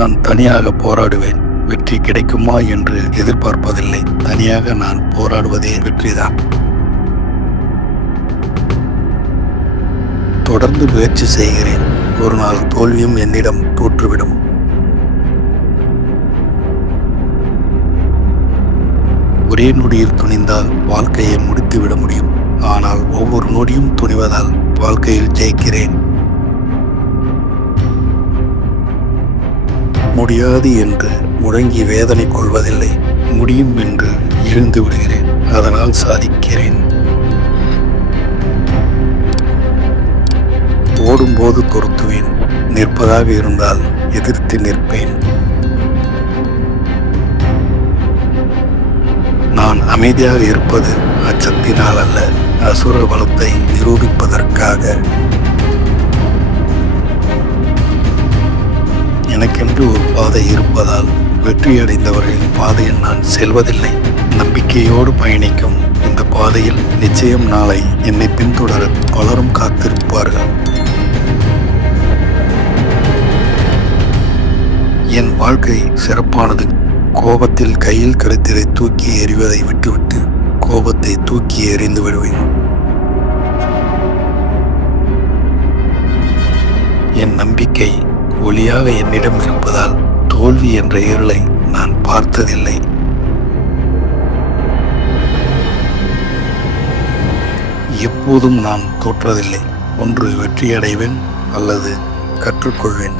நான் தனியாக போராடுவேன். வெற்றி கிடைக்குமா என்று எதிர்பார்ப்பதில்லை. தனியாக நான் போராடுவதே வெற்றிதான். தொடர்ந்து முயற்சி செய்கிறேன். ஒரு நாள் தோல்வியும் என்னிடம் தோற்றுவிடும். ஒரே நொடியில் துணிந்தால் வாழ்க்கையை முடித்துவிட முடியும். ஆனால் ஒவ்வொரு நொடியும் துணிவதால் வாழ்க்கையில் ஜெயிக்கிறேன். முடியாது என்று முழங்கி வேதனை கொள்வதில்லை. முடியும் என்று எழுந்து விடுகிறேன். அதனால் சாதிக்கிறேன். ஓடும்போது துரத்துவேன். நிற்பதாக இருந்தால் எதிர்த்து நிற்பேன். நான் அமைதியாக இருப்பது அச்சத்தினால் அல்ல, அசுர பலத்தை நிரூபிப்பதற்காக. எனக்கென்று ஒரு பாதை இருப்பதால் வெற்றியடைந்தவர்களின் பாதையில் நான் செல்வதில்லை. நம்பிக்கையோடு பயணிக்கும் இந்த பாதையில் நிச்சயம் நாளை என்னை பின்தொடர பலரும் காத்திருப்பார்கள். என் வாழ்க்கை சிறப்பானது. கோபத்தில் கையில் கிடைத்ததை தூக்கி எறிவதை விட்டுவிட்டு கோபத்தை தூக்கி எறிந்து விடுவேன். என் நம்பிக்கை ஒளியாக என்னிடம் இருப்பதால் தோல்வி என்ற இருளை நான் பார்த்ததில்லை. எப்போதும் நான் தோற்றதில்லை. ஒன்று வெற்றியடைவேன் அல்லது கற்றுக்கொள்வேன்.